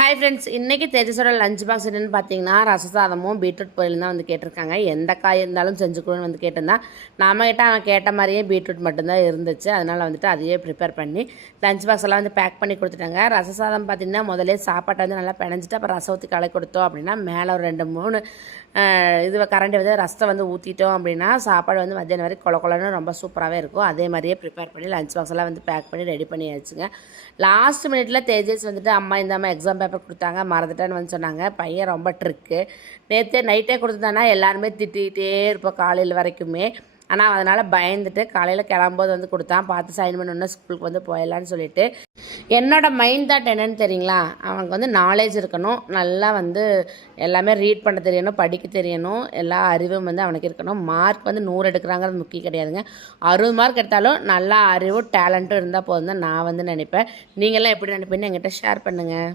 Hi friends, இன்றைக்கி தேஜஸோட lunch box என்னென்னு பார்த்தீங்கன்னா ரச சாதமும் பீட்ரூட் பொரியலும் தான் வந்து கேட்டிருக்காங்க. எந்த காய் இருந்தாலும் செஞ்சுக்கணும்னு வந்து கேட்டிருந்தான். நம்மகிட்ட அவன் கேட்ட மாதிரியே பீட்ரூட் மட்டும்தான் இருந்துச்சு. அதனால் வந்துட்டு அதையே ப்ரிப்பேர் பண்ணி லஞ்ச் பாக்ஸ் எல்லாம் வந்து பேக் பண்ணி கொடுத்துட்டாங்க. ரச சாதம் பார்த்திங்கன்னா முதலே சாப்பாட்டை வந்து நல்லா பிணைஞ்சிட்டு அப்புறம் ரசம் ஊற்றி கலக்கி கொடுத்தோம் அப்படின்னா மேலே ஒரு 2-3 கரண்டி வந்து ரசத்தை வந்து ஊற்றிட்டோம் அப்படின்னா சாப்பாடு வந்து மத்தியானம் வரைக்கும் கொலன்னு ரொம்ப சூப்பராகவே இருக்கும். அதே மாதிரியே ப்ரிப்பேர் பண்ணி லஞ்ச் பாக்ஸ் எல்லாம் வந்து பேக் பண்ணி ரெடி பண்ணியாச்சுங்க. லாஸ்ட் மினிட்ல தேஜஸ் வந்துட்டு அம்மா இந்தாமல் எக்ஸாம் பேப்பர் கொடுத்தாங்க, மறந்துட்டேன்னு வந்து சொன்னாங்க. பையன் ரொம்ப ட்ரிக்கு. நேற்றே நைட்டே கொடுத்துட்டானா எல்லாருமே திட்டிகிட்டே இருப்போம் காலையில் வரைக்குமே. ஆனால் அதனால் பயந்துட்டு காலையில் கிளம்பும்போது வந்து கொடுத்தான். பார்த்து சைன் பண்ணணுன்னா ஸ்கூலுக்கு வந்து போயிடலான்னு சொல்லிட்டு. என்னோடய மைண்ட் தாட் என்னென்னு தெரியுங்களா, அவனுக்கு வந்து நாலேஜ் இருக்கணும், நல்லா வந்து எல்லாமே ரீட் பண்ண தெரியணும், படிக்க தெரியணும், எல்லா அறிவும் வந்து அவனுக்கு இருக்கணும். மார்க் வந்து 100 எடுக்கிறாங்கிறது முக்கியம் கிடையாதுங்க. 60 மார்க் எடுத்தாலும் நல்லா அறிவும் டேலண்ட்டும் இருந்தால் போதும் தான் நான் வந்து நினைப்பேன். நீங்களாம் எப்படி நினைப்பீங்கன்னு என்கிட்ட ஷேர் பண்ணுங்கள்.